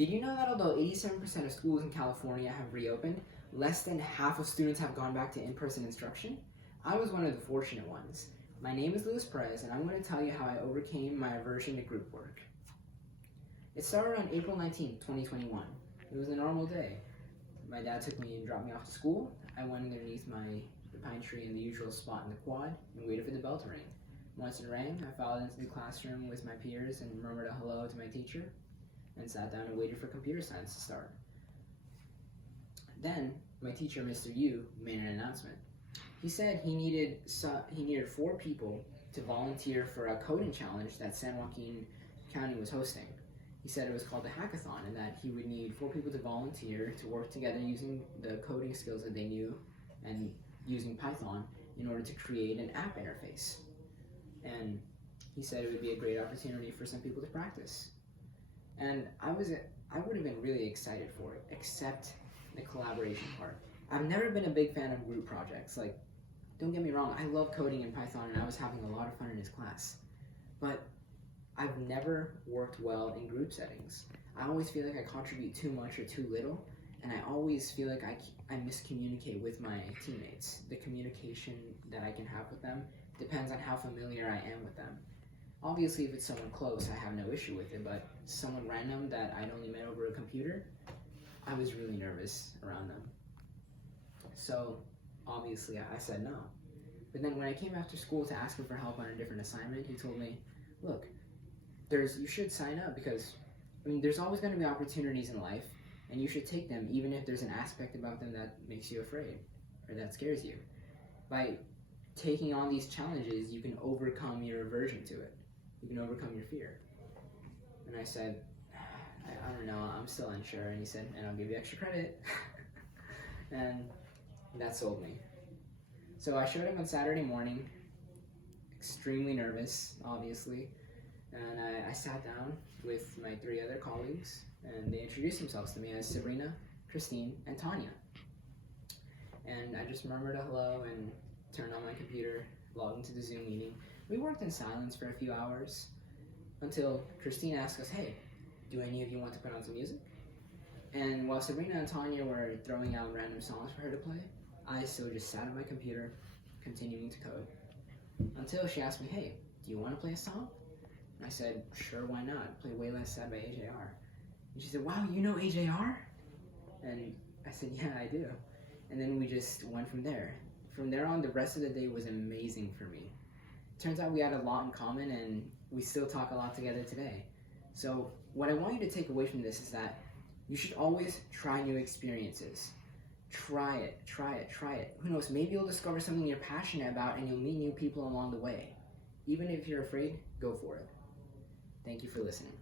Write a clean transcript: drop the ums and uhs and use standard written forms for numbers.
Did you know that although 87% of schools in California have reopened, less than half of students have gone back to in-person instruction? I was one of the fortunate ones. My name is Luis Perez, and I'm going to tell you how I overcame my aversion to group work. It started on April 19, 2021. It was a normal day. My dad took me and dropped me off to school. I went underneath the pine tree in the usual spot in the quad and waited for the bell to ring. Once it rang, I filed into the classroom with my peers and murmured a hello to my teacher and sat down and waited for computer science to start. Then, my teacher, Mr. Yu, made an announcement. He said he needed 4 people to volunteer for a coding challenge that San Joaquin County was hosting. He said it was called the Hackathon and that he would need 4 people to volunteer to work together using the coding skills that they knew and using Python in order to create an app interface. And he said it would be a great opportunity for some people to practice. And I would have been really excited for it, except the collaboration part. I've never been a big fan of group projects. Like, don't get me wrong, I love coding in Python and I was having a lot of fun in his class. But I've never worked well in group settings. I always feel like I contribute too much or too little, and I always feel like I miscommunicate with my teammates. The communication that I can have with them depends on how familiar I am with them. Obviously, if it's someone close, I have no issue with it, but someone random that I'd only met over a computer, I was really nervous around them. So, obviously, I said no. But then when I came after school to ask him for help on a different assignment, he told me, look, you should sign up because, there's always going to be opportunities in life, and you should take them even if there's an aspect about them that makes you afraid or that scares you. By taking on these challenges, you can overcome your aversion to it. You can overcome your fear. And I said, I don't know, I'm still unsure. And he said, and I'll give you extra credit. And that sold me. So I showed up on Saturday morning, extremely nervous, obviously. And I sat down with my 3 other colleagues, and they introduced themselves to me as Sabrina, Christine, and Tanya. And I just murmured a hello and turned on my computer, logged into the Zoom meeting. We worked in silence for a few hours until Christine asked us, hey, do any of you want to put on some music? And while Sabrina and Tanya were throwing out random songs for her to play, I still just sat at my computer, continuing to code. Until she asked me, hey, do you want to play a song? And I said, sure, why not? Play Way Less Sad by AJR. And she said, wow, you know AJR? And I said, yeah, I do. And then we just went from there. From there on, the rest of the day was amazing for me. Turns out we had a lot in common, and we still talk a lot together today. So what I want you to take away from this is that you should always try new experiences. Try it, try it, try it. Who knows, maybe you'll discover something you're passionate about and you'll meet new people along the way. Even if you're afraid, go for it. Thank you for listening.